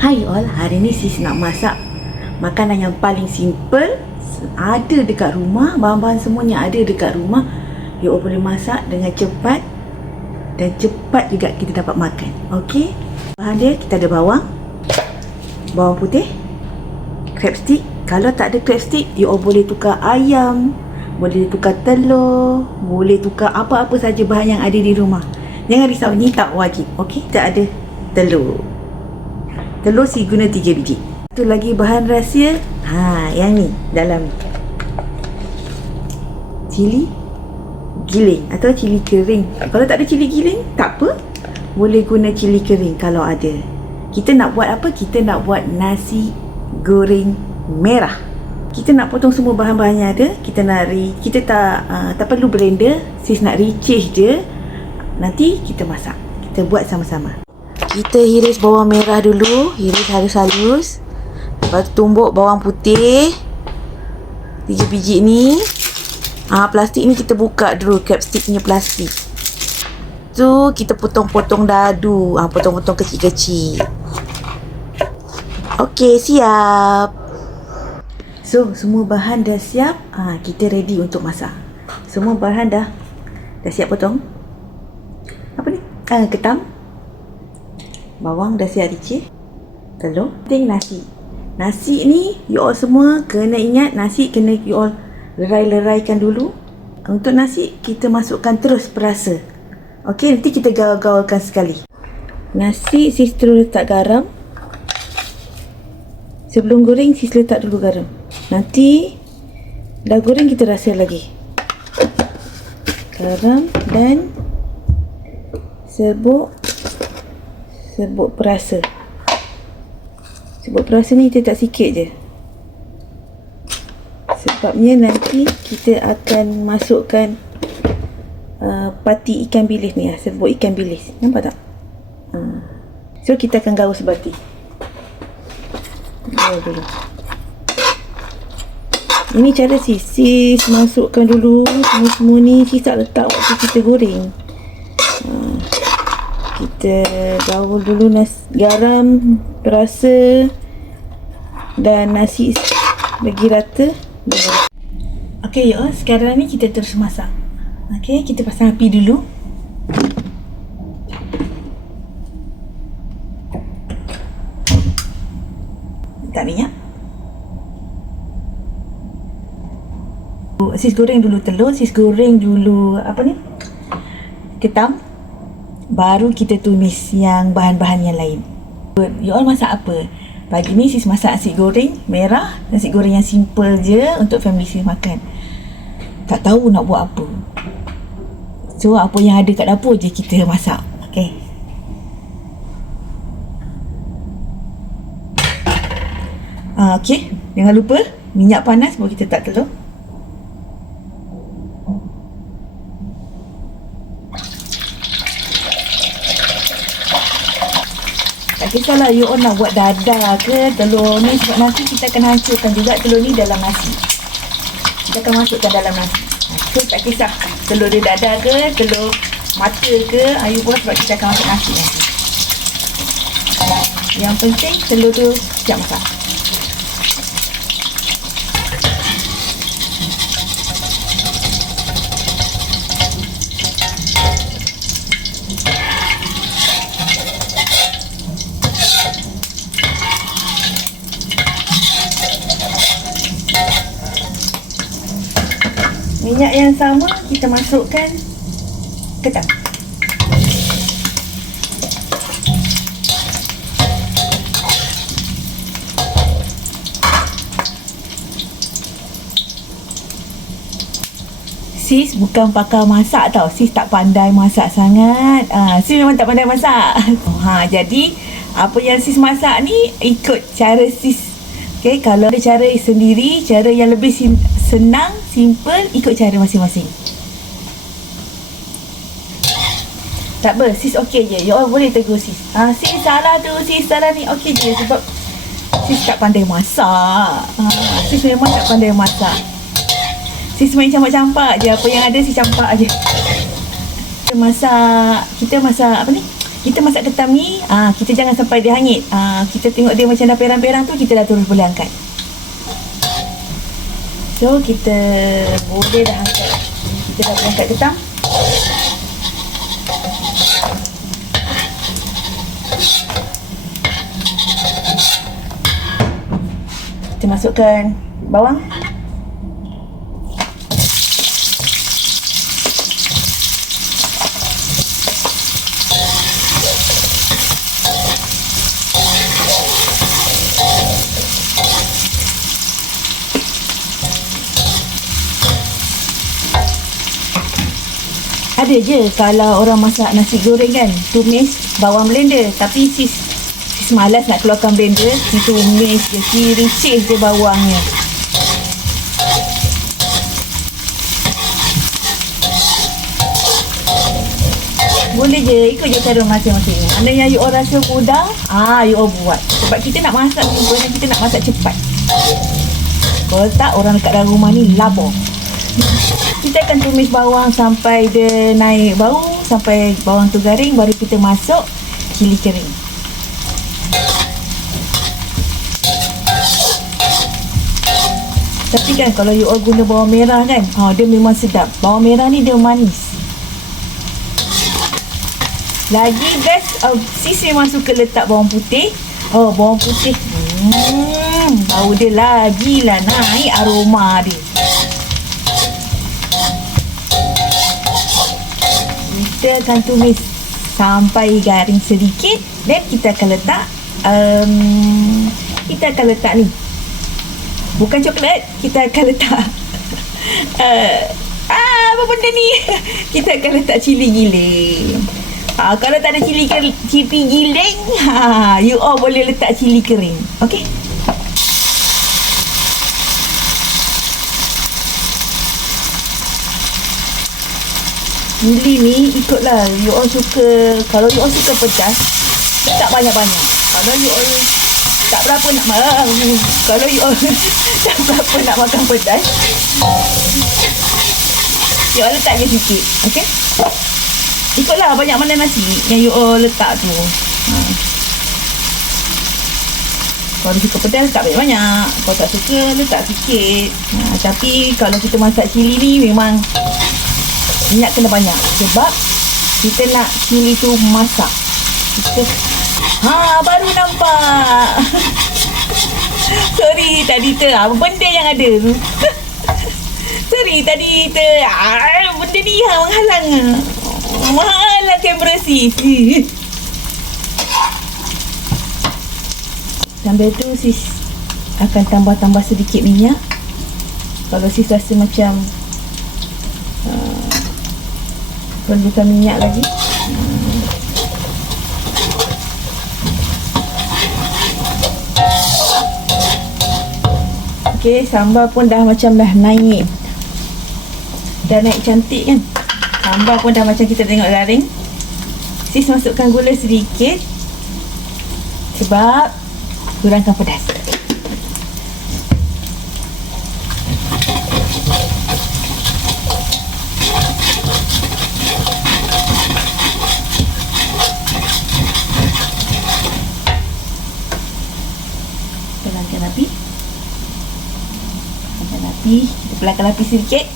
Hai all, hari ni sis nak masak makanan yang paling simple, ada dekat rumah, bahan-bahan semuanya ada dekat rumah. You all boleh masak dengan cepat dan cepat juga kita dapat makan. Okey, bahan dia kita ada bawang putih, crab stick. Kalau tak ada crab stick, you all boleh tukar ayam, boleh tukar telur, boleh tukar apa-apa saja bahan yang ada di rumah. Jangan risau, ni tak wajib. Okey, kita ada telur si guna 3 biji. Satu lagi bahan rahsia, yang ni dalam ni, cili giling atau cili kering. Kalau tak ada cili giling, tak apa, boleh guna cili kering kalau ada. Kita nak buat apa? Kita nak buat nasi goreng merah. Kita nak potong semua bahan-bahan yang ada. Kita tak perlu blender. Sis nak ricih je. Nanti kita masak. Kita buat sama-sama. Kita hiris bawang merah dulu, hiris halus-halus. Lepas tu tumbuk bawang putih 3 biji ni. Plastik ni kita buka dulu, capstick punya plastik. Tu kita potong-potong dadu, potong-potong kecil-kecil. Okey, siap. So, semua bahan dah siap. Kita ready untuk masak. Semua bahan dah siap potong. Apa ni? Ketam. Bawang dah siap ricih. Telur. Penting nasi ni you all semua kena ingat, nasi kena you all lerai-leraikan dulu. Untuk nasi kita masukkan terus perasa. Okey, nanti kita gaul-gaulkan sekali. Nasi sis terus letak garam. Sebelum goreng sis letak dulu garam. Nanti dah goreng kita rasa lagi. Garam dan serbuk perasa. Serbuk perasa ni kita tak sikit je. Sebabnya nanti kita akan masukkan pati ikan bilis ni, serbuk ikan bilis. Nampak tak? So kita akan gaul sebati. Gaul dulu. Ini cara sis masukkan dulu semua ni. Sis tak letak waktu kita goreng. Kita gaul dulu garam, perasa dan nasi bagi rata. Okey, sekarang ni kita terus masak. Okey, kita pasang api dulu. Letak minyak. Sis goreng dulu telur, sis goreng dulu ketam. Baru kita tumis yang bahan-bahan yang lain. You all masak apa? Pagi ni sis masak nasi goreng merah. Nasi goreng yang simple je untuk family sis makan. Tak tahu nak buat apa. So apa yang ada kat dapur je kita masak. Okay. Okay. Jangan lupa minyak panas baru kita letak telur. Tak kisahlah you all nak buat dadar ke telur ni, sebab nanti kita akan hancurkan juga telur ni dalam nasi. Kita akan masukkan dalam nasi. So tak kisah telur dia dadar ke, telur mata ke, you buat sebab kita akan masuk nasi nanti. Yang penting telur tu siap masak. Minyak yang sama kita masukkan ketam. Sis bukan pakar masak tau. Sis tak pandai masak sangat. Sis memang tak pandai masak. Jadi apa yang sis masak ni ikut cara sis. Okay, kalau ada cara sendiri, cara yang lebih senang, simple, ikut cara masing-masing. Tak apa, sis okey je. You all boleh tegur sis. Sis salah tu, sis salah ni. Okey je sebab sis tak pandai masak. Sis memang tak pandai masak. Sis main campak-campak je. Apa yang ada sis campak je. Kita masak apa ni? Kita masak ketam ni, kita jangan sampai dia hangit. Kita tengok dia macam dah perang-perang tu, kita dah terus boleh angkat. So, kita boleh dah angkat. Kita dah boleh angkat ketam. Kita masukkan bawang. Ada je kalau orang masak nasi goreng kan, tumis bawang blender. Tapi sis malas nak keluarkan blender, tumis je, risih je bawangnya. Boleh je, ikut je cara masing-masing. Mana yang you all rasa mudah, you all buat. Sebab kita nak masak simple dan kita nak masak cepat. Kalau tak, orang dekat dalam rumah ni labor. Kita akan tumis bawang sampai dia naik bau, sampai bawang tu garing, baru kita masuk cili kering. Tapi kan kalau you all guna bawang merah kan, dia memang sedap. Bawang merah ni dia manis. Lagi best, sis memang suka letak bawang putih. Bawang putih, bau dia lagilah naik aroma dia. Kita akan tumis sampai garing sedikit, dan kita akan letak ni, bukan coklat, kita akan letak apa benda ni kita akan letak cili giling. Kalau tak ada cili giling, you all boleh letak cili kering. Okey, cili ni ikutlah you all suka. Kalau you all suka pedas, tak banyak-banyak. Kalau you all tak berapa nak kalau you all tak berapa nak makan pedas, you all letak je sikit. Okey, ikutlah banyak mana nasi yang you all letak tu. Kalau suka pedas, tak banyak-banyak. Kalau tak suka, letak sikit. Tapi kalau kita masak cili ni, memang minyak kena banyak. Sebab kita nak cili tu masak. Kita baru nampak. Sorry tadi benda yang ada tu. Sorry tadi benda ni menghalang kamera sis. Sambil tu sis akan tambah sedikit minyak. Kalau sis rasa macam perlukan minyak lagi, okey. Sambal pun dah macam dah naik cantik kan. Sambal pun dah macam kita tengok garing. Sis masukkan gula sedikit sebab kurangkan pedas. Kita pelankan api sedikit.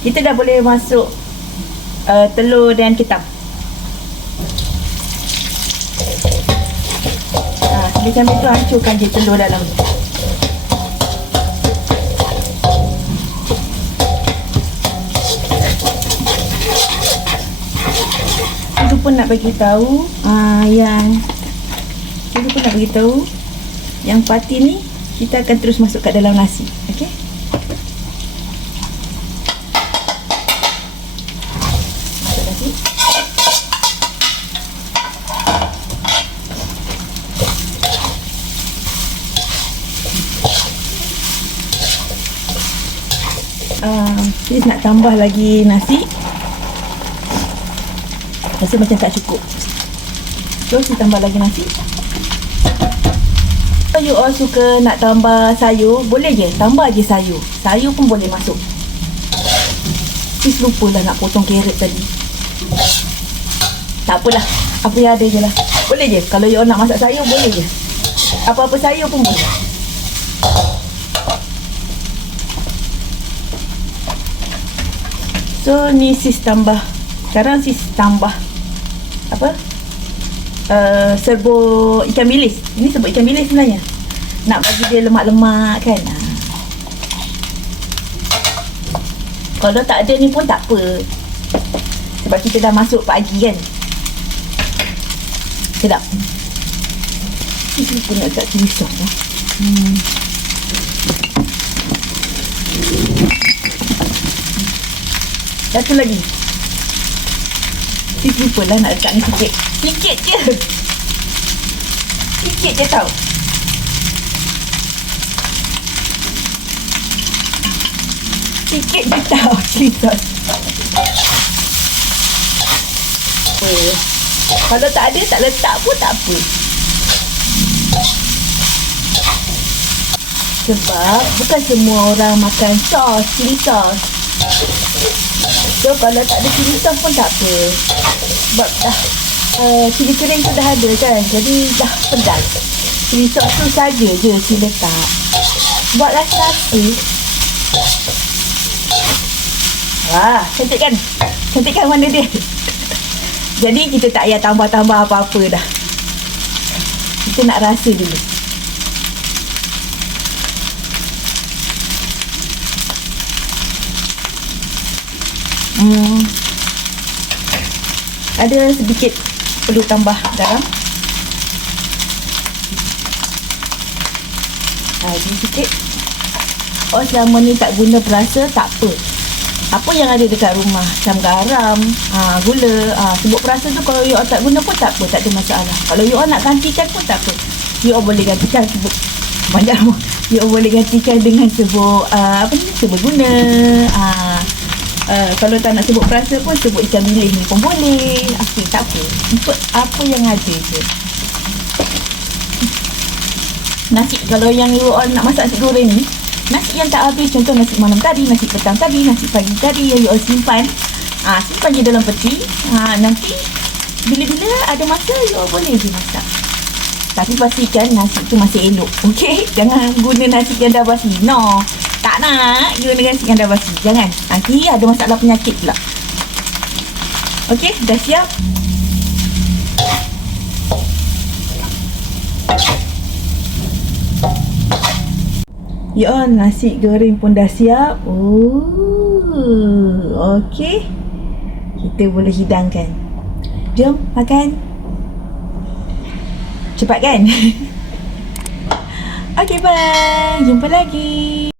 Kita dah boleh masuk telur dan ketam. Sambil tu hancurkan je telur dalam ni. Aku pun nak bagi tahu yang pati ni kita akan terus masuk kat dalam nasi. Okey, sis nak tambah lagi nasi. Rasa macam tak cukup, so sis tambah lagi nasi. Kalau you all suka nak tambah sayur, boleh je, tambah je sayur. Sayur pun boleh masuk. Sis lupa lah nak potong carrot tadi. Tak apalah, Apa yang ada je lah. Boleh je. Kalau you all nak masak sayur, boleh je. Apa-apa sayur pun boleh. So ni sis tambah. Sekarang sis tambah apa? Serbuk ikan bilis. Ini serbuk ikan bilis sebenarnya. Nak bagi dia lemak-lemak kan. Kalau tak ada ni pun tak apa. Sebab kita dah masuk pagi kan. Sedap. Ini pun nak tak cili sos lah. Satu lagi. Sis lupa lah nak letak ni sikit. Sikit je. Sikit je tau. Sikit je tau cili sos. Kalau tak ada, tak letak pun tak apa. Sebab bukan semua orang makan sos, cili sos. So kalau tak ada cili sos pun tak apa. Sebab dah cili kering tu dah ada kan. Jadi dah pedas. Cili sos tu saja je cili letak. Buat rasa-rasa. Wah, cantik kan? Cantik kan warna dia? Jadi kita tak payah tambah-tambah apa-apa dah. Kita nak rasa dulu. Ada sedikit perlu tambah garam. Ini sikit. Oh, selama ni tak guna perasa, tak apa. Apa yang ada dekat rumah, macam garam, gula, serbuk perasa tu kalau you all tak guna pun tak apa, tak ada masalah. Kalau you all nak gantikan pun tak apa. You all boleh gantikan serbuk banyak. You all boleh gantikan dengan serbuk serbuk guna. Kalau tak nak serbuk perasa pun serbuk ikan bilis ni pun boleh. Okey, tak apa. Ikut apa yang ada je. Nasi, kalau yang you all nak masak nasi goreng ni, nasi yang tak habis, contoh nasi malam tadi, nasi petang tadi, nasi pagi tadi yang you all simpan, simpan je dalam peti. Nanti bila-bila ada masa you all boleh je masak. Tapi pastikan nasi tu masih elok. Okey, jangan guna nasi yang dah basi. No, tak nak guna nasi yang dah basi. Jangan, nanti ada masalah penyakit pula. Okey, dah siap. Ya, nasi goreng pun dah siap. Okey. Kita boleh hidangkan. Jom makan. Cepat kan? Okey, bye. Jumpa lagi.